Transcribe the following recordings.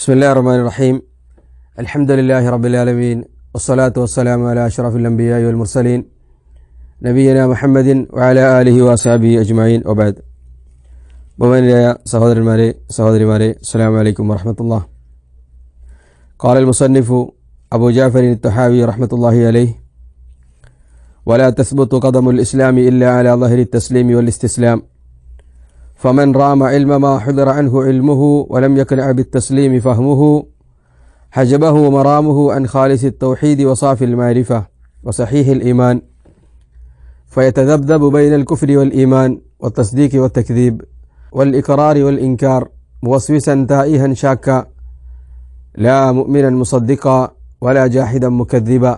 ബിസ്മില്ലാഹിർ-റഹ്മാനിർ-റഹീം. അൽഹംദുലില്ലാഹി റബ്ബിൽ ആലമീൻ. വസ്സലാത്തു വസ്സലാമു അലാ അഷ്റഫിൽ അംബിയാഇ വൽ മുർസലീൻ നബിയനാ മുഹമ്മദിൻ വഅലാ ആലിഹി വഅസ്ഹാബിഹി അജ്മഈൻ. വബഅദ്. ബഹുമാന്യരായ സഹോദരന്മാരെ, സഹോദരിമാരെ, അസ്സലാമു അലൈക്കും വറഹ്മത്തുള്ളാഹി. ഖാലൽ മുസന്നിഫു അബൂ ജഅഫർ അത്ത്-തഹാവി റഹ്മത്തുള്ളാഹി അലൈഹി വലാ തസ്ബുതു ഖദമുൽ ഇസ്ലാമി ഇല്ലാ അലാ ളഹരി തസ്ലീമി വൽ ഇസ്തിസ്ലാം فمن رام علم ما حضر عنه علمه ولم يكن بالتسليم فهمه حجبه مرامه عن خالص التوحيد وصافي المعرفة وصحيح الإيمان فيتذبذب بين الكفر والإيمان والتصديق والتكذيب والإقرار والإنكار موسوسا تائها شاكا لا مؤمنا مصدقا ولا جاحدا مكذبا.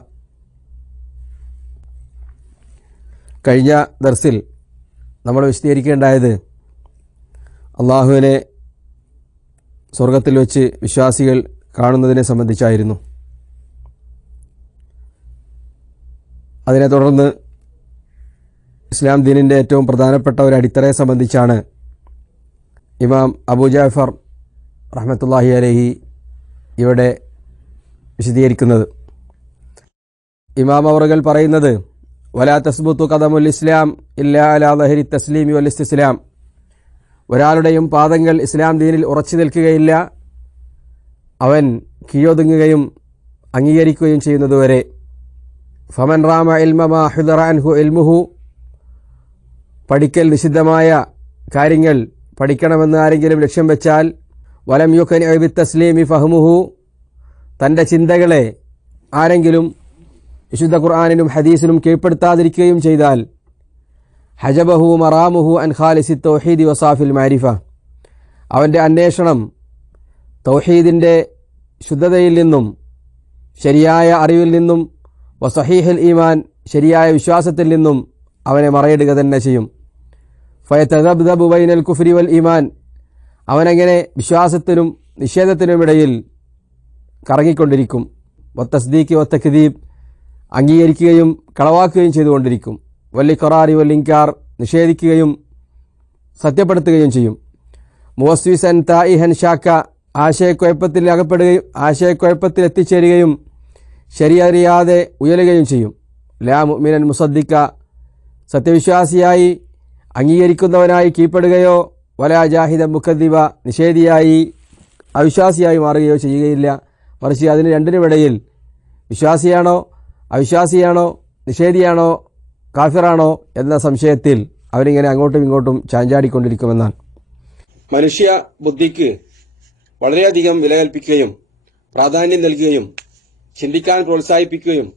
കഴിഞ്ഞ ദർസിൽ നമ്മൾ വിശദീകരിക്കേണ്ടായത് അള്ളാഹുവിനെ സ്വർഗത്തിൽ വെച്ച് വിശ്വാസികൾ കാണുന്നതിനെ സംബന്ധിച്ചായിരുന്നു. അതിനെ തുടർന്ന് ഇസ്ലാം ദീനിൻ്റെ ഏറ്റവും പ്രധാനപ്പെട്ട ഒരു അടിത്തറയെ സംബന്ധിച്ചാണ് ഇമാം അബൂ ജഅഫർ റഹ്മത്തുള്ളാഹി അലൈഹി ഇവിടെ വിശദീകരിക്കുന്നത്. ഇമാം അവറുകൾ പറയുന്നത്, വലാ തസ്ബുതു ഖദമുൽ ഇസ്ലാം ഇല്ലാ അലാ ളഹരി തസ്ലീമി വൽ ഇസ്തിസ്ലാം, ഒരാളുടെയും പാദങ്ങൾ ഇസ്ലാം ദീനിൽ ഉറച്ചു നിൽക്കുകയില്ല അവൻ കീഴൊതുങ്ങുകയും അംഗീകരിക്കുകയും ചെയ്യുന്നതുവരെ. ഫമൻ റാമ ഇൽമ മാ ഹുദറ അൻഹു ഇൽമുഹു, പഠിക്കൽ നിഷിദ്ധമായ കാര്യങ്ങൾ പഠിക്കണമെന്ന് ആരെങ്കിലും ലക്ഷ്യം വെച്ചാൽ, വലം യുഖൻ ബിത് തസ്ലീമി ഫഹ്മുഹു, തൻ്റെ ചിന്തകളെ ആരെങ്കിലും വിശുദ്ധ ഖുർആനിനും ഹദീസിനും കീഴ്പ്പെടുത്താതിരിക്കുകയും ചെയ്താൽ, ഹജബഹു മറാമുഹു അൻ ഖാലിസി തൗഹീദി വസാഫിൽ മാരിഫ, അവൻ്റെ അന്വേഷണം തൗഹീദിൻ്റെ ശുദ്ധതയിൽ നിന്നും ശരിയായ അറിവിൽ നിന്നും വസഹീഹുൽ ഈമാൻ, ശരിയായ വിശ്വാസത്തിൽ നിന്നും അവനെ മറയിടുക തന്നെ ചെയ്യും. ഫയതദബ്ദബു ബൈനൽ കുഫ്രി വൽ ഈമാൻ, അവനങ്ങനെ വിശ്വാസത്തിനും നിഷേധത്തിനുമിടയിൽ കറങ്ങിക്കൊണ്ടിരിക്കും. വത്തസ്ദീഖി വത്തക്ദീബ്, അംഗീകരിക്കുകയും കളവാക്കുകയും ചെയ്തുകൊണ്ടിരിക്കും. വല്ലിഖറാറി വല്ലിൻകാർ, നിഷേധിക്കുകയും സത്യപ്പെടുത്തുകയും ചെയ്യും. മുവസ്വിസൻ തായിഹൻ ഷാക്ക, ആശയക്കുഴപ്പത്തിൽ അകപ്പെടുകയും ആശയക്കുഴപ്പത്തിൽ എത്തിച്ചേരുകയും ശരിയറിയാതെ ഉയലുകയും ചെയ്യും. ലാ മുഅ്മിനൻ മുസദ്ദിഖ, സത്യവിശ്വാസിയായി അംഗീകരിക്കുന്നവനായി കീഴ്പ്പെടുകയോ വലാ ജാഹിദൻ മുക്കദ്ദിബ, നിഷേധിയായി അവിശ്വാസിയായി മാറുകയോ ചെയ്യുകയില്ല. മറിച്ച് അതിന് രണ്ടിനുമിടയിൽ വിശ്വാസിയാണോ അവിശ്വാസിയാണോ നിഷേധിയാണോ കാഫിറാണോ എന്ന സംശയത്തിൽ അവരിങ്ങനെ അങ്ങോട്ടും ഇങ്ങോട്ടും ചാഞ്ചാടിക്കൊണ്ടിരിക്കുമെന്നാണ്. മനുഷ്യ ബുദ്ധിക്ക് വളരെയധികം വില കൽപ്പിക്കുകയും പ്രാധാന്യം നൽകുകയും ചിന്തിക്കാൻ പ്രോത്സാഹിപ്പിക്കുകയും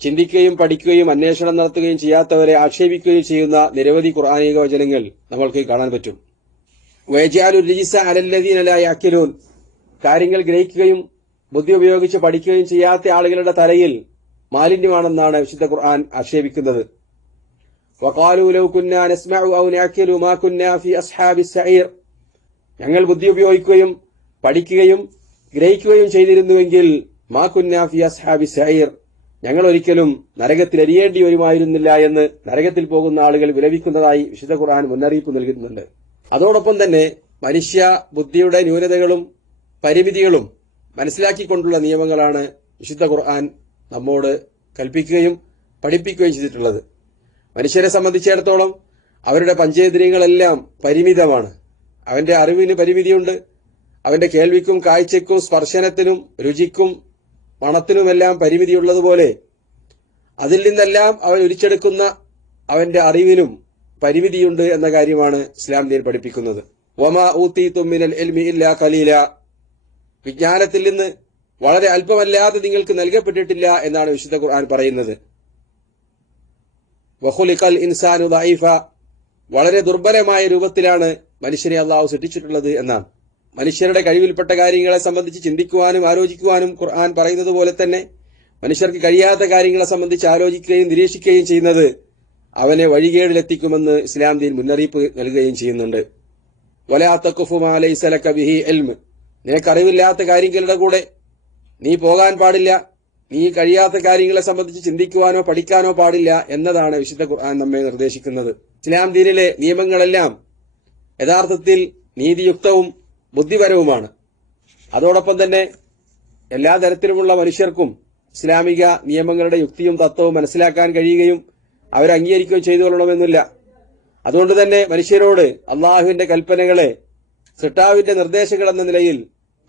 ചിന്തിക്കുകയും പഠിക്കുകയും അന്വേഷണം നടത്തുകയും ചെയ്യാത്തവരെ ആക്ഷേപിക്കുകയും ചെയ്യുന്ന നിരവധി ഖുർആനിക വചനങ്ങൾ നമ്മൾക്ക് കാണാൻ പറ്റും. വയജഅലു റിജ്സ അലല്ലദീന ലാ യഅഖിലൂൻ, കാര്യങ്ങൾ ഗ്രഹിക്കുകയും ബുദ്ധി ഉപയോഗിച്ച് പഠിക്കുകയും ചെയ്യാത്ത ആളുകളുടെ തലയിൽ മാലിന്യമാണെന്നാണ് വിശുദ്ധ ഖുർആൻ ആക്ഷേപിക്കുന്നത്. വഖാലൂ ലൗ കുന്നാ നസ്മഉ ഔ നഅഖിലു മാ കുന്നാ ഫീ അസ്ഹാബിസ് സഈർ, ഞങ്ങൾ ബുദ്ധി ഉപയോഗിക്കുകയും പഠിക്കുകയും ഗ്രഹിക്കുകയും ചെയ്തിരുന്നുവെങ്കിൽ മാ കുന്നാ ഫീ അസ്ഹാബിസ് സഈർ, ഞങ്ങൾ ഒരിക്കലും നരകത്തിൽ എരിയേണ്ടി വരുമായിരുന്നില്ല എന്ന് നരകത്തിൽ പോകുന്ന ആളുകൾ വിലപിക്കുന്നതായി വിശുദ്ധ ഖുർആൻ മുന്നറിയിപ്പ് നൽകുന്നുണ്ട്. അതോടൊപ്പം തന്നെ മനുഷ്യ ബുദ്ധിയുടെ ന്യൂനതകളും പരിമിതികളും മനസ്സിലാക്കിക്കൊണ്ടുള്ള നിയമങ്ങളാണ് വിശുദ്ധ ഖുർആൻ നമ്മോട് കൽപ്പിക്കുകയും പഠിപ്പിക്കുകയും ചെയ്തിട്ടുള്ളത്. മനുഷ്യരെ സംബന്ധിച്ചിടത്തോളം അവരുടെ പഞ്ചേന്ദ്രിയങ്ങളെല്ലാം പരിമിതമാണ്. അവന്റെ അറിവിന് പരിമിതിയുണ്ട്. അവന്റെ കേൾവിക്കും കാഴ്ചയ്ക്കും സ്പർശനത്തിനും രുചിക്കും മണത്തിനുമെല്ലാം പരിമിതിയുള്ളതുപോലെ അതിൽ നിന്നെല്ലാം അവൻ ഉരിച്ചെടുക്കുന്ന അവന്റെ അറിവിനും പരിമിതിയുണ്ട് എന്ന കാര്യമാണ് ഇസ്ലാം ദീൻ പഠിപ്പിക്കുന്നത്. വമാ ഊതീതും മിനൽ ഇൽമി ഇല്ലാ ഖലീല, വിജ്ഞാനത്തിൽ നിന്ന് വളരെ അല്പമല്ലാതെ നിങ്ങൾക്ക് നൽകപ്പെട്ടിട്ടില്ല എന്നാണ് വിശുദ്ധ ഖുർആൻ പറയുന്നത്. വഖുലിഖൽ ഇൻസാനു ദഈഫ, വളരെ ദുർബലമായ രൂപത്തിലാണ് മനുഷ്യനെ അല്ലാഹു സൃഷ്ടിച്ചിട്ടുള്ളത് എന്നാണ്. മനുഷ്യരുടെ കഴിവിൽപ്പെട്ട കാര്യങ്ങളെ സംബന്ധിച്ച് ചിന്തിക്കുവാനും ആലോചിക്കുവാനും ഖുർആൻ പറയുന്നത് പോലെ തന്നെ മനുഷ്യർക്ക് കഴിയാത്ത കാര്യങ്ങളെ സംബന്ധിച്ച് ആലോചിക്കുകയും നിരീക്ഷിക്കുകയും ചെയ്യുന്നത് അവനെ വഴികേടിലെത്തിക്കുമെന്ന് ഇസ്ലാം ദീൻ മുന്നറിയിപ്പ് നൽകുകയും ചെയ്യുന്നുണ്ട്. വലാ തഖഫു മാ ലൈസ ലക ബിഹി ഇൽമ്, നിനക്കറിവില്ലാത്ത കാര്യങ്ങളുടെ കൂടെ നീ പോകാൻ പാടില്ല. നീ കഴിയാത്ത കാര്യങ്ങളെ സംബന്ധിച്ച് ചിന്തിക്കുവാനോ പഠിക്കാനോ പാടില്ല എന്നതാണ് വിശുദ്ധ ഖുർആൻ നമ്മെ നിർദ്ദേശിക്കുന്നത്. ഇസ്ലാം ദീനിലെ നിയമങ്ങളെല്ലാം യഥാർത്ഥത്തിൽ നീതിയുക്തവും ബുദ്ധിപരവുമാണ്. അതോടൊപ്പം തന്നെ എല്ലാ തരത്തിലുമുള്ള മനുഷ്യർക്കും ഇസ്ലാമിക നിയമങ്ങളുടെ യുക്തിയും തത്വവും മനസ്സിലാക്കാൻ കഴിയുകയും അവരെ അംഗീകരിക്കുകയും ചെയ്തു കൊള്ളണമെന്നില്ല. അതുകൊണ്ട് തന്നെ മനുഷ്യരോട് അള്ളാഹുവിന്റെ കൽപ്പനകളെ സൃഷ്ടാവിന്റെ നിർദ്ദേശങ്ങൾ എന്ന നിലയിൽ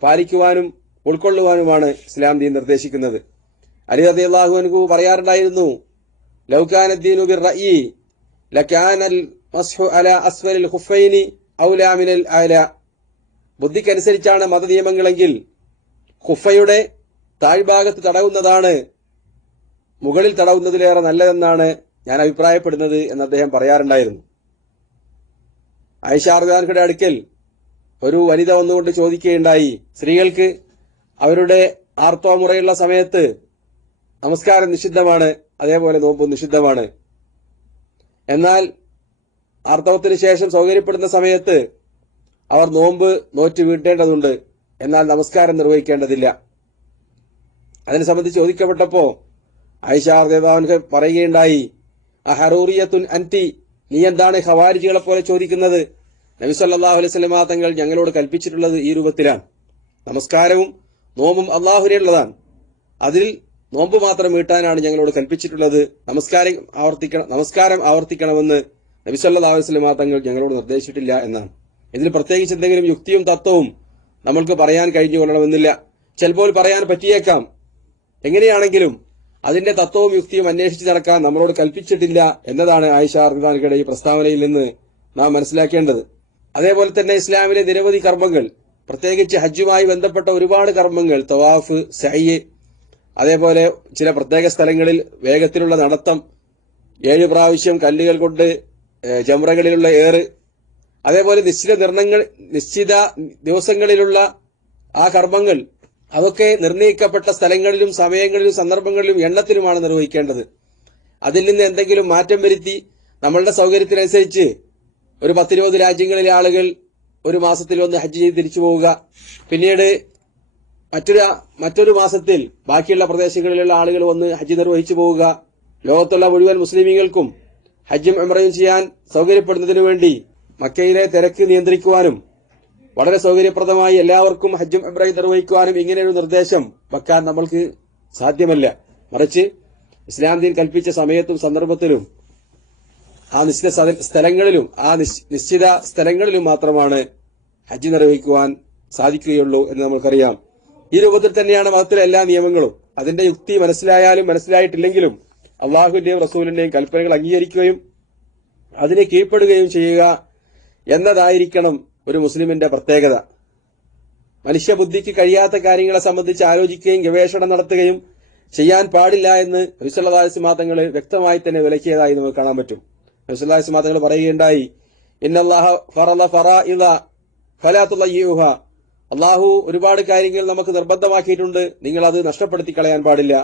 പാലിക്കുവാനും ഉൾക്കൊള്ളുവാനുമാണ് ഇസ്ലാം ദീൻ നിർദ്ദേശിക്കുന്നത്. അലി റളിയല്ലാഹു അൻഹു പറയാറുണ്ടായിരുന്നു, ലൗകാനദ്ദീനു ബിർറഅയി ലകാനൽ മസ്ഹു അലാ അസ്ഫലിൽ ഖുഫൈനി ഔലാ മിനൽ അഅല. ബുദ്ധിക്കനുസരിച്ചാണ് മതനിയമങ്ങളെങ്കിൽ ഖുഫയുടെ താഴ്ഭാഗത്ത് തടവുന്നതാണ് മുകളിൽ തടവുന്നതിലേറെ നല്ലതെന്നാണ് ഞാൻ അഭിപ്രായപ്പെടുന്നത് എന്ന് അദ്ദേഹം പറയാറുണ്ടായിരുന്നു. ആയിഷ റളിയല്ലാഹുവിന്റെ അടുക്കൽ ഒരു വനിത വന്നുകൊണ്ട് ചോദിക്കുകയുണ്ടായി, സ്ത്രീകൾക്ക് അവരുടെ ആർത്തവമുറയുള്ള സമയത്ത് നമസ്കാരം നിഷിദ്ധമാണ്, അതേപോലെ നോമ്പും നിഷിദ്ധമാണ്. എന്നാൽ ആർത്തവത്തിന് ശേഷം സൗകര്യപ്പെടുന്ന സമയത്ത് അവർ നോമ്പ് നോറ്റ് വീട്ടേണ്ടതുണ്ട്, എന്നാൽ നമസ്കാരം നിർവഹിക്കേണ്ടതില്ല. അതിനെ സംബന്ധിച്ച് ചോദിക്കപ്പെട്ടപ്പോ ആയിഷ റളിയല്ലാഹു അൻഹ പറയുകയുണ്ടായി, അഹറൂറിയത്തുൻ അൻതി, നീ എന്താണ് ഖവാരിജികളെ പോലെ ചോദിക്കുന്നത്? നബി സല്ലല്ലാഹു അലൈഹി വസല്ലം തങ്ങൾ ഞങ്ങളോട് കൽപ്പിച്ചിട്ടുള്ളത് ഈ രൂപത്തിലാണ്. നമസ്കാരവും നോമ്പും അള്ളാഹുവിനുള്ളതാണ്. അതിൽ നോമ്പ് മാത്രം വീട്ടാനാണ് ഞങ്ങളോട് കൽപ്പിച്ചിട്ടുള്ളത്. നമസ്കാരം ആവർത്തിക്കണമെന്ന് നബി സല്ലല്ലാഹു അലൈഹി വസല്ലം തങ്ങൾ ഞങ്ങളോട് നിർദ്ദേശിച്ചിട്ടില്ല എന്നാണ്. ഇതിൽ പ്രത്യേകിച്ച് എന്തെങ്കിലും യുക്തിയും തത്വവും നമ്മൾക്ക് പറയാൻ കഴിഞ്ഞു കൊള്ളണമെന്നില്ല. ചിലപ്പോൾ പറയാൻ പറ്റിയേക്കാം. എങ്ങനെയാണെങ്കിലും അതിന്റെ തത്വവും യുക്തിയും അന്വേഷിച്ച് നടക്കാൻ നമ്മളോട് കൽപ്പിച്ചിട്ടില്ല എന്നതാണ് ആയിഷ റളിയല്ലാഹു അൻഹയുടെ ഈ പ്രസ്താവനയിൽ നിന്ന് നാം മനസ്സിലാക്കേണ്ടത്. അതേപോലെ തന്നെ ഇസ്ലാമിലെ നിരവധി കർമ്മങ്ങൾ, പ്രത്യേകിച്ച് ഹജ്ജുമായി ബന്ധപ്പെട്ട ഒരുപാട് കർമ്മങ്ങൾ, തവാഫ്, സഅയ്, അതേപോലെ ചില പ്രത്യേക സ്ഥലങ്ങളിൽ വേഗത്തിലുള്ള നടത്തം, 7 പ്രാവശ്യം കല്ലുകൾ കൊണ്ട് ജംറകളിലുള്ള ഏറ്, അതേപോലെ നിശ്ചിത ദിവസങ്ങളിലുള്ള ആ കർമ്മങ്ങൾ, അതൊക്കെ നിർണയിക്കപ്പെട്ട സ്ഥലങ്ങളിലും സമയങ്ങളിലും സന്ദർഭങ്ങളിലും എണ്ണത്തിലുമാണ് നിർവഹിക്കേണ്ടത്. അതിൽ നിന്ന് എന്തെങ്കിലും മാറ്റം വരുത്തി നമ്മളുടെ സൗകര്യത്തിനനുസരിച്ച് ഒരു 10-20 രാജ്യങ്ങളിലെ ആളുകൾ ഒരു മാസത്തിൽ ഒന്ന് ഹജ്ജ് ചെയ്ത് തിരിച്ചു പോവുക, പിന്നീട് മറ്റൊരു മാസത്തിൽ ബാക്കിയുള്ള പ്രദേശങ്ങളിലുള്ള ആളുകൾ വന്ന് ഹജ്ജ് നിർവഹിച്ചു പോവുക. ലോകത്തുള്ള മുഴുവൻ മുസ്ലിമീങ്ങൾക്കും ഹജ്ജും ഉംറയും ചെയ്യാൻ സൗകര്യപ്പെടുന്നതിനു വേണ്ടി മക്കയിലെ തിരക്ക് നിയന്ത്രിക്കുവാനും വളരെ സൗകര്യപ്രദമായി എല്ലാവർക്കും ഹജ്ജും ഉംറയും നിർവഹിക്കുവാനും ഇങ്ങനെയൊരു നിർദ്ദേശം വെക്കാൻ നമ്മൾക്ക് സാധ്യമല്ല. മറിച്ച് ഇസ്ലാം ദീൻ കൽപ്പിച്ച സമയത്തും സന്ദർഭത്തിലും ആ നിശ്ചിത സ്ഥലങ്ങളിലും മാത്രമാണ് ഹജ്ജ് നിർവഹിക്കുവാൻ സാധിക്കുകയുള്ളൂ എന്ന് നമുക്കറിയാം. ഈ രൂപത്തിൽ തന്നെയാണ് മതത്തിലെ എല്ലാ നിയമങ്ങളും. അതിന്റെ യുക്തി മനസ്സിലായാലും മനസ്സിലായിട്ടില്ലെങ്കിലും അള്ളാഹുവിന്റെയും റസൂലിന്റെയും കൽപ്പനകൾ അംഗീകരിക്കുകയും അതിനെ കീഴ്പ്പെടുകയും ചെയ്യുക എന്നതായിരിക്കണം ഒരു മുസ്ലിമിന്റെ പ്രത്യേകത. മനുഷ്യബുദ്ധിക്ക് കഴിയാത്ത കാര്യങ്ങളെ സംബന്ധിച്ച് ആലോചിക്കുകയും ഗവേഷണം നടത്തുകയും ചെയ്യാൻ പാടില്ല എന്ന് നബി സല്ലല്ലാഹു അലൈഹി വസല്ലം തങ്ങൾ വ്യക്തമായി തന്നെ വിലക്കിയതായി നമുക്ക് കാണാൻ പറ്റും. നബി സല്ലല്ലാഹു അലൈഹി വസല്ലം തങ്ങൾ പറയുകയുണ്ടായി, ഇന്നല്ലാഹ ഫറള ഫറാഇദ ഫലാ തുളയ്യുഹ. അള്ളാഹു ഒരുപാട് കാര്യങ്ങൾ നമുക്ക് നിർബന്ധമാക്കിയിട്ടുണ്ട്, നിങ്ങൾ അത് നഷ്ടപ്പെടുത്തി കളയാൻ പാടില്ല.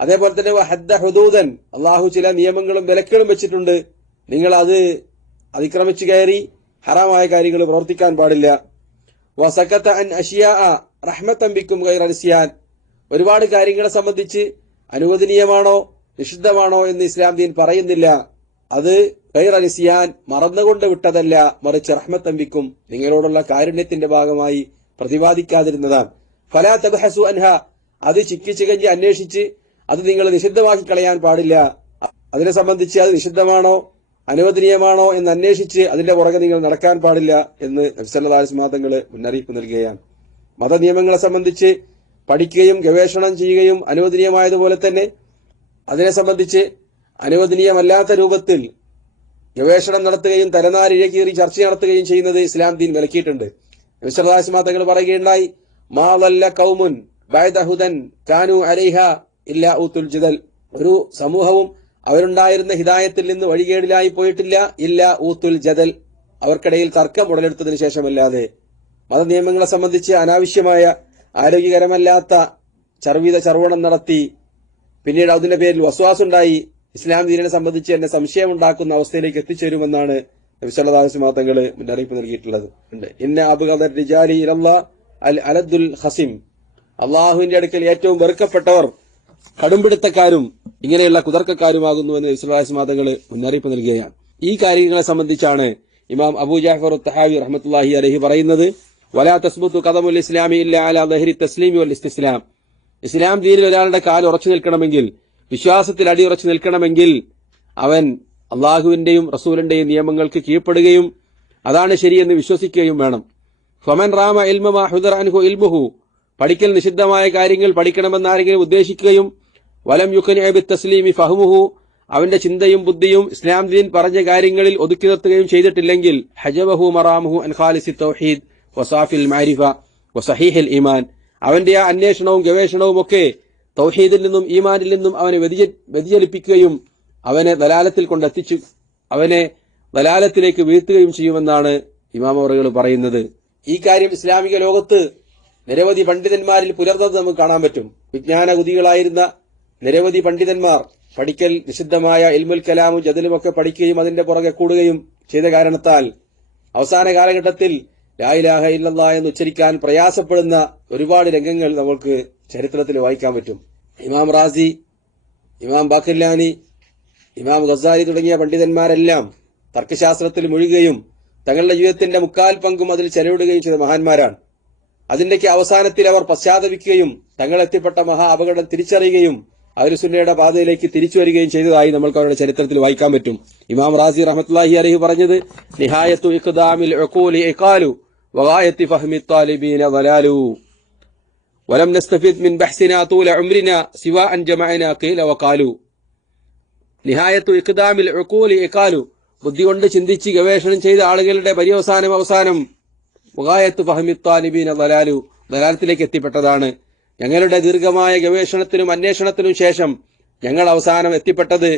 അതേപോലെ തന്നെ ഹദ്ദ ഹുദൂദൻ, അള്ളാഹു ചില നിയമങ്ങളും വിലക്കുകളും വെച്ചിട്ടുണ്ട്, നിങ്ങൾ അത് അതിക്രമിച്ചു കയറി ഹറാമായ കാര്യങ്ങൾ പ്രവർത്തിക്കാൻ പാടില്ല. വസകത അൻ അഷിയാ റഹ്മതൻ ബിക്കും ഗൈറ നിസ്യാൻ. ഒരുപാട് കാര്യങ്ങളെ സംബന്ധിച്ച് അനുവദനീയമാണോ നിഷിദ്ധമാണോ എന്ന് ഇസ്ലാം ദീൻ പറയുന്നില്ല. അത് ഗൈറ നിസ്യാൻ, മറന്നുകൊണ്ട് വിട്ടതല്ല, മറിച്ച് റഹ്മതൻ ബിക്കും, നിങ്ങളോടുള്ള കാരുണ്യത്തിന്റെ ഭാഗമായി പ്രതിപാദിക്കാതിരുന്നതാണ്. ഫലാ തബ്ഹസു അൻഹ, അത് ചിക്കിച്ചികഞ്ഞ് അന്വേഷിച്ച് അത് നിങ്ങൾ നിഷിദ്ധമാക്കി കളയാൻ പാടില്ല. അതിനെ സംബന്ധിച്ച് അത് നിഷിദ്ധമാണോ അനുവദനീയമാണോ എന്ന് അന്വേഷിച്ച് അതിന്റെ പുറകെ നിങ്ങൾ നടക്കാൻ പാടില്ല എന്ന് നബി സല്ലല്ലാഹു അലൈഹി വസല്ലം തങ്ങൾ മുന്നറിയിപ്പ് നൽകുകയാണ്. മതനിയമങ്ങളെ സംബന്ധിച്ച് പഠിക്കുകയും ഗവേഷണം ചെയ്യുകയും അനുവദനീയമായതുപോലെ തന്നെ അതിനെ സംബന്ധിച്ച് അനുവദനീയമല്ലാത്ത രൂപത്തിൽ ഗവേഷണം നടത്തുകയും തലനാരിഴകീറി ചർച്ച നടത്തുകയും ചെയ്യുന്നത് ഇസ്ലാം ദീൻ വിലക്കിയിട്ടുണ്ട്. നബി സല്ലല്ലാഹു അലൈഹി വസല്ലം തങ്ങൾ പറയുകയുണ്ടായി, മാ ളല്ല ഖൗമുൻ ബഅദ ഹുദൻ കാനൂ അലൈഹാ ഇല്ലാ ഊതുൽ ജദൽ. ഒരു സമൂഹവും അവരുണ്ടായിരുന്ന ഹിദായത്തിൽ നിന്ന് വഴികേടിലായി പോയിട്ടില്ല, ഇല്ല ഊത്തുൽ ജദൽ, അവർക്കിടയിൽ തർക്കം ഉടലെടുത്തതിനു ശേഷമല്ലാതെ. മതനിയമങ്ങളെ സംബന്ധിച്ച് അനാവശ്യമായ ആരോഗ്യകരമല്ലാത്ത ചർവണം നടത്തി പിന്നീട് അതിന്റെ പേരിൽ വസ്വാസുണ്ടായി ഇസ്ലാം ദീനിനെ സംബന്ധിച്ച് തന്നെ സംശയമുണ്ടാക്കുന്ന അവസ്ഥയിലേക്ക് എത്തിച്ചേരുമെന്നാണ് നബി സല്ലല്ലാഹു അലൈഹി വസല്ലം തങ്ങൾ മുന്നറിയിപ്പ് നൽകിയിട്ടുള്ളത്. ഇന്ന അബ്ഗദർ റിജാലി ഇലല്ലാഹ് അൽ അലദുൽ ഖസിം. അള്ളാഹുവിന്റെ അടുക്കൽ ഏറ്റവും വെറുക്കപ്പെട്ടവർ കടുംപിടുത്തക്കാരും ഇങ്ങനെയുള്ള കുതർക്കക്കാരുമാകുന്നു എന്ന് നബി സല്ലല്ലാഹു അലൈഹി വസല്ലം തങ്ങൾ മുന്നറിയിപ്പ് നൽകുകയാണ്. ഈ കാര്യങ്ങളെ സംബന്ധിച്ചാണ് ഇമാം അബൂ ജഅഫർ അത്ത്-തഹാവി റഹ്മത്തുള്ളാഹി അലൈഹി പറയുന്നത്, വലാ തസ്ബുത്തു ഖദമുൽ ഇസ്ലാമി ഇല്ലാ അലാ ദഹരി തസ്ലീമി വൽ ഇസ്തിസ്ലാം. ഇസ്ലാം ദീനിൽ ഒരാളുടെ കാൽ ഉറച്ചു നിൽക്കണമെങ്കിൽ, വിശ്വാസത്തിൽ അടിയുറച്ചു നിൽക്കണമെങ്കിൽ അവൻ അള്ളാഹുവിന്റെയും റസൂലിന്റെയും നിയമങ്ങൾക്ക് കീഴ്പ്പെടുകയും അതാണ് ശരിയെന്ന് വിശ്വസിക്കുകയും വേണം. ഫമൻ റാമ ഇൽമ മാ ഹുദറ അൻഹു ഇൽമുഹു, പഠിക്കൽ നിഷിദ്ധമായ കാര്യങ്ങൾ പഠിക്കണമെന്ന് ആരെങ്കിലും ഉദ്ദേശിക്കുകയും വലം യുഖ്നി ബി തസ്ലീമി ഫഹ്മുഹു, അവന്റെ ചിന്തയും ബുദ്ധിയും ഇസ്ലാം ദീൻ പറഞ്ഞ കാര്യങ്ങളിൽ ഒതുക്കി നിർത്തുകയും ചെയ്തിട്ടില്ലെങ്കിൽ ഹജബഹു മറാമുഹു അൻ ഖാലിസി തൗഹീദ് വസാഫിൽ മാരിഫ വസഹീഹിൽ ഈമാൻ, അവന്റെ ആ അന്വേഷണവും ഗവേഷണവും ഒക്കെ തൗഹീദിൽ നിന്നും ഈമാനിൽ നിന്നും അവനെ വ്യതിചലിപ്പിക്കുകയും അവനെ ദലാലത്തിലേക്ക് വീഴ്ത്തുകയും ചെയ്യുമെന്നാണ് ഇമാം അവറുകൾ പറയുന്നത്. ഈ കാര്യം ഇസ്ലാമിക ലോകത്ത് നിരവധി പണ്ഡിതന്മാരിൽ പുലർന്നത് നമുക്ക് കാണാൻ പറ്റും. വിജ്ഞാനകുതികളായിരുന്ന നിരവധി പണ്ഡിതന്മാർ പഠിക്കൽ നിഷിദ്ധമായ ഇൽമുൽ കലാമും ജദലുമൊക്കെ പഠിക്കുകയും അതിന്റെ പുറകെ കൂടുകയും ചെയ്ത കാരണത്താൽ അവസാന കാലഘട്ടത്തിൽ ലാ ഇലാഹ ഇല്ലല്ലാഹ് എന്ന് ഉച്ചരിക്കാൻ പ്രയാസപ്പെടുന്ന ഒരുപാട് രംഗങ്ങൾ നമുക്ക് ചരിത്രത്തിൽ വായിക്കാൻ പറ്റും. ഇമാം റാസി, ഇമാം ബാഖിർലാനി, ഇമാം ഗസാലി തുടങ്ങിയ പണ്ഡിതന്മാരെല്ലാം തർക്കശാസ്ത്രത്തിൽ മുഴുകുകയും തങ്ങളുടെ ജീവിതത്തിന്റെ മുക്കാൽ പങ്കും അതിൽ ചെലവിടുകയും ചെയ്ത മഹാന്മാരാണ്. അതിന്റെയൊക്കെ അവസാനത്തിൽ അവർ പശ്ചാത്തപിക്കുകയും തങ്ങളെത്തിപ്പെട്ട മഹാ അപകടം തിരിച്ചറിയുകയും അഹ്ലുസുന്നയുടെ പാതയിലേക്ക് തിരിച്ചു വരികയും ചെയ്തതായി നമ്മൾക്ക് അവരുടെ ചരിത്രത്തിൽ വായിക്കാൻ പറ്റും. ഇമാം റാസി റഹ്മത്തുള്ളാഹി അലൈഹി പറഞ്ഞത്, നിഹായത്തു ഇഖ്ദാമിൽ ഉഖൂലി ഇഖാലു വഗായത്തി ഫഹ്മി ത്വാലിബീന ദലാലു വലം നസ്തഫിദ് മിൻ ബഹ്സിനാ തൂല ഉംരിനാ സിവാ അൻ ജമഅനാ ഖീല വഖാലു. നിഹായത്തു ഇഖ്ദാമിൽ ഉഖൂലി ഇഖാലു, ബുദ്ധി കൊണ്ട് ചിന്തിച്ച് ഗവേഷണം ചെയ്ത ആളുകളുടെ അവസാനം വഗായത്തു ഫഹ്മി ത്വാലിബീന ദലാലു, ദലാലത്തിലേക്ക് എത്തിപ്പെട്ടതാണ്. ഞങ്ങളുടെ ദീർഘമായ ഗവേഷണത്തിനും അന്വേഷണത്തിനും ശേഷം ഞങ്ങൾ അവസാനം എത്തിപ്പെട്ടത്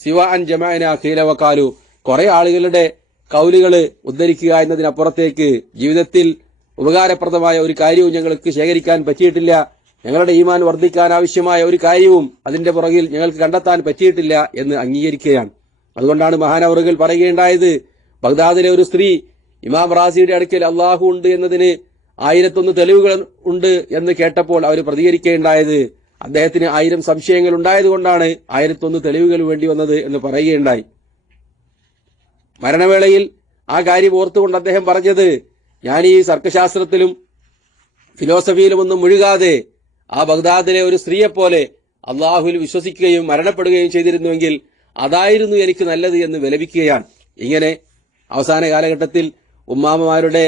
സിവാ അൻ ജമഅനാ ഖീല വഖാലു, കുറെ ആളുകളുടെ കൗലുകള് ഉദ്ധരിക്കുക എന്നതിനപ്പുറത്തേക്ക് ജീവിതത്തിൽ ഉപകാരപ്രദമായ ഒരു കാര്യവും ഞങ്ങൾക്ക് ശേഖരിക്കാൻ പറ്റിയിട്ടില്ല. ഞങ്ങളുടെ ഈമാൻ വർദ്ധിക്കാൻ ആവശ്യമായ ഒരു കാര്യവും അതിന്റെ പുറകിൽ ഞങ്ങൾക്ക് കണ്ടെത്താൻ പറ്റിയിട്ടില്ല എന്ന് അംഗീകരിക്കുകയാണ്. അതുകൊണ്ടാണ് മഹാനവറുകൾ പറയുകയുണ്ടായത്, ബഗ്ദാദിലെ ഒരു സ്ത്രീ ഇമാം റാസിയുടെ അടുക്കൽ അള്ളാഹു ഉണ്ട് എന്നതിന് 1001 തെളിവുകൾ ഉണ്ട് എന്ന് കേട്ടപ്പോൾ അവർ പ്രതികരിക്കുകയുണ്ടായത് അദ്ദേഹത്തിന് 1000 സംശയങ്ങൾ ഉണ്ടായതുകൊണ്ടാണ് 1001 തെളിവുകൾ വേണ്ടി വന്നത് എന്ന് പറയുകയുണ്ടായി. മരണവേളയിൽ ആ കാര്യം ഓർത്തുകൊണ്ട് അദ്ദേഹം പറഞ്ഞത്, ഞാൻ ഈ തർക്കശാസ്ത്രത്തിലും ഫിലോസഫിയിലും ഒന്നും മുഴുകാതെ ആ ബഗ്ദാദിലെ ഒരു സ്ത്രീയെപ്പോലെ അള്ളാഹുവിൽ വിശ്വസിക്കുകയും മരണപ്പെടുകയും ചെയ്തിരുന്നുവെങ്കിൽ അതായിരുന്നു എനിക്ക് നല്ലത് എന്ന് വിലപിക്കുകയാണ്. ഇങ്ങനെ അവസാന കാലഘട്ടത്തിൽ ഉമ്മാമമാരുടെ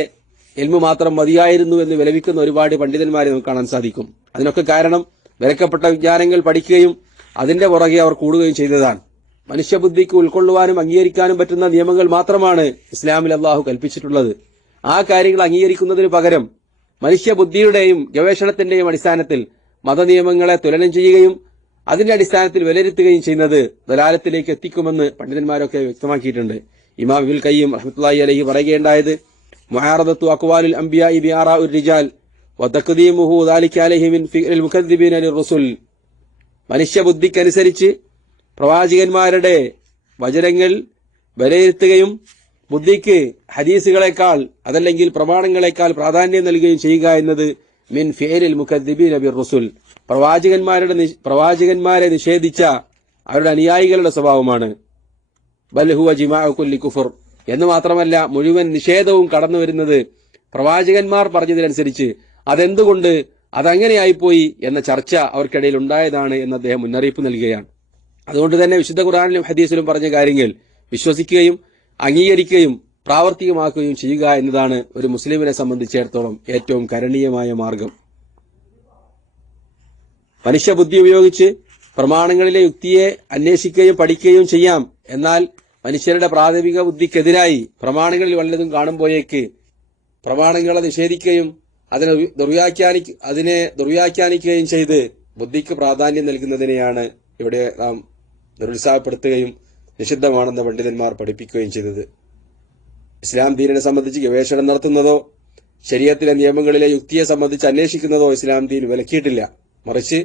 ഇൽമു മാത്രം മതിയായിരുന്നു എന്ന് വിലപിക്കുന്ന ഒരുപാട് പണ്ഡിതന്മാരെ നമുക്ക് കാണാൻ സാധിക്കും. അതിനൊക്കെ കാരണം വിലക്കപ്പെട്ട വിജ്ഞാനങ്ങൾ പഠിക്കുകയും അതിന്റെ പുറകെ അവർ കൂടുകയും ചെയ്തതാണ്. മനുഷ്യബുദ്ധിക്ക് ഉൾക്കൊള്ളുവാനും അംഗീകരിക്കാനും പറ്റുന്ന നിയമങ്ങൾ മാത്രമാണ് ഇസ്ലാമിൽ അള്ളാഹു കൽപ്പിച്ചിട്ടുള്ളത്. ആ കാര്യങ്ങൾ അംഗീകരിക്കുന്നതിന് പകരം മനുഷ്യബുദ്ധിയുടെയും ഗവേഷണത്തിന്റെയും അടിസ്ഥാനത്തിൽ മതനിയമങ്ങളെ തുലനം ചെയ്യുകയും അതിന്റെ അടിസ്ഥാനത്തിൽ വിലയിരുത്തുകയും ചെയ്യുന്നത് ദലാലത്തിലേക്ക് എത്തിക്കുമെന്ന് പണ്ഡിതന്മാരൊക്കെ വ്യക്തമാക്കിയിട്ടുണ്ട്. ഇമാം ഇബ്നുൽ ഖയ്യിം റഹ്മത്തുള്ളാഹി അലൈഹി പറയുകയുണ്ടായത്, മുആറദത്തു അഖ്വാലിൽ അംബിയാഇ ബിആറാഉർ റിജാൽ വതഖ്ദീമുഹു ദാലിക അലൈഹി മിൻ ഫിഅൽ മുകദ്ദിബീന ലിർറുസുൽ, മനുഷ്യബുദ്ധിക്കനുസരിച്ച് പ്രവാചകന്മാരുടെ വചനങ്ങൾ വിലയിരുത്തുകയും ബുദ്ധിക്ക് ഹദീസുകളെക്കാൾ അതല്ലെങ്കിൽ പ്രമാണങ്ങളെക്കാൾ പ്രാധാന്യം നൽകുകയും ചെയ്യുക എന്നത് മിൻ ഫിഅലിൽ മുകദ്ദിബീന ബിർറുസുൽ, പ്രവാചകന്മാരെ നിഷേധിച്ച അവരുടെ അനുയായികളുടെ സ്വഭാവമാണ്. ബൽ ഹുവ ജിമാഉ കുല്ലി കുഫർ, എന്ന് മാത്രമല്ല മുഴുവൻ നിഷേധവും കടന്നു വരുന്നത് പ്രവാചകന്മാർ പറഞ്ഞതിനനുസരിച്ച് അതെന്തുകൊണ്ട് അതങ്ങനെയായിപ്പോയി എന്ന ചർച്ച അവർക്കിടയിൽ ഉണ്ടായതാണ് എന്ന് അദ്ദേഹം മുന്നറിയിപ്പ് നൽകുകയാണ്. അതുകൊണ്ട് തന്നെ വിശുദ്ധ ഖുർആനിലും ഹദീസിലും പറഞ്ഞ കാര്യങ്ങൾ വിശ്വസിക്കുകയും അംഗീകരിക്കുകയും പ്രാവർത്തികമാക്കുകയും ചെയ്യുക എന്നതാണ് ഒരു മുസ്ലിമിനെ സംബന്ധിച്ചിടത്തോളം ഏറ്റവും കരണീയമായ മാർഗം. മനുഷ്യബുദ്ധി ഉപയോഗിച്ച് പ്രമാണങ്ങളിലെ യുക്തിയെ അന്വേഷിക്കുകയും പഠിക്കുകയും ചെയ്യാം. എന്നാൽ മനുഷ്യരുടെ പ്രാഥമിക ബുദ്ധിക്കെതിരായി പ്രമാണങ്ങളിൽ വല്ലതും കാണുമ്പോഴേക്ക് പ്രമാണങ്ങളെ നിഷേധിക്കുകയും അതിനെ ദുർവ്യാഖ്യാനിക്കുകയും ചെയ്ത് ബുദ്ധിക്ക് പ്രാധാന്യം നൽകുന്നതിനെയാണ് ഇവിടെ നാം നിരുത്സാഹപ്പെടുത്തുകയും നിഷിദ്ധമാണെന്ന് പണ്ഡിതന്മാർ പഠിപ്പിക്കുകയും ചെയ്തത്. ഇസ്ലാം ദീനിനെ സംബന്ധിച്ച് ഗവേഷണം നടത്തുന്നതോ ശരീഅത്തിലെ നിയമങ്ങളിലെ യുക്തിയെ സംബന്ധിച്ച് അന്വേഷിക്കുന്നതോ ഇസ്ലാം ദീൻ വിലക്കിയിട്ടില്ല. മറിച്ച്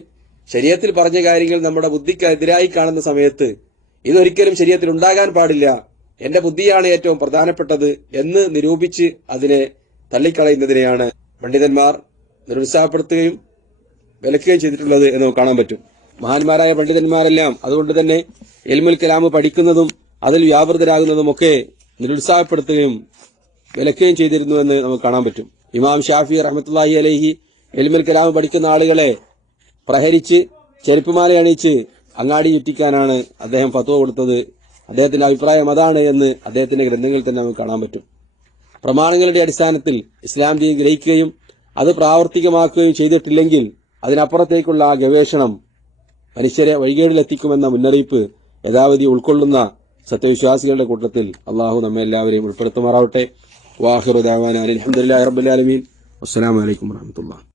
ശരീഅത്തിൽ പറഞ്ഞ കാര്യങ്ങൾ നമ്മുടെ ബുദ്ധിക്ക് എതിരായി കാണുന്ന സമയത്ത് ഇതൊരിക്കലും ശരീഅത്തിൽ ഉണ്ടാകാൻ പാടില്ല, എന്റെ ബുദ്ധിയാണ് ഏറ്റവും പ്രധാനപ്പെട്ടത് എന്ന് നിരൂപിച്ച് അതിനെ തള്ളിക്കളയുന്നതിനെയാണ് പണ്ഡിതന്മാർ നിരുത്സാഹപ്പെടുത്തുകയും വിലക്കുകയും ചെയ്തിട്ടുള്ളത് എന്ന് കാണാൻ പറ്റും. മഹാന്മാരായ പണ്ഡിതന്മാരെല്ലാം അതുകൊണ്ട് തന്നെ ഇൽമുൽ കലാം പഠിക്കുന്നതും അതിൽ വ്യാപൃതരാകുന്നതുമൊക്കെ നിരുത്സാഹപ്പെടുത്തുകയും വിലക്കുകയും ചെയ്തിരുന്നുവെന്ന് നമുക്ക് കാണാൻ പറ്റും. ഇമാം ഷാഫി റഹ്മത്തുള്ളാഹി അലൈഹി ഇൽമുൽ കലാം പഠിക്കുന്ന ആളുകളെ പ്രഹരിച്ച് ചെരുപ്പുമാല അണിയിച്ച് അങ്ങാടി ചുറ്റിക്കാനാണ് അദ്ദേഹം ഫത്വ കൊടുത്തത്. അദ്ദേഹത്തിന്റെ അഭിപ്രായം അതാണ് എന്ന് അദ്ദേഹത്തിന്റെ ഗ്രന്ഥങ്ങളിൽ തന്നെ നമുക്ക് കാണാൻ പറ്റും. പ്രമാണങ്ങളുടെ അടിസ്ഥാനത്തിൽ ഇസ്ലാം ദീൻ ഗ്രഹിക്കുകയും അത് പ്രാവർത്തികമാക്കുകയും ചെയ്തിട്ടില്ലെങ്കിൽ അതിനപ്പുറത്തേക്കുള്ള ആ ഗവേഷണം മനുഷ്യരെ വഴികേടിലെത്തിക്കുമെന്ന മുന്നറിയിപ്പ് യഥാവധി ഉൾക്കൊള്ളുന്ന സത്യവിശ്വാസികളുടെ കൂട്ടത്തിൽ അള്ളാഹു നമ്മെ എല്ലാവരെയും ഉൾപ്പെടുത്തുമാറാവട്ടെ. വാഹിറു ദഅവാനാ അൽഹംദുലില്ലാഹി റബ്ബിൽ ആലമീൻ. അസ്സലാമു അലൈക്കും വറഹ്മത്തുള്ളാഹി.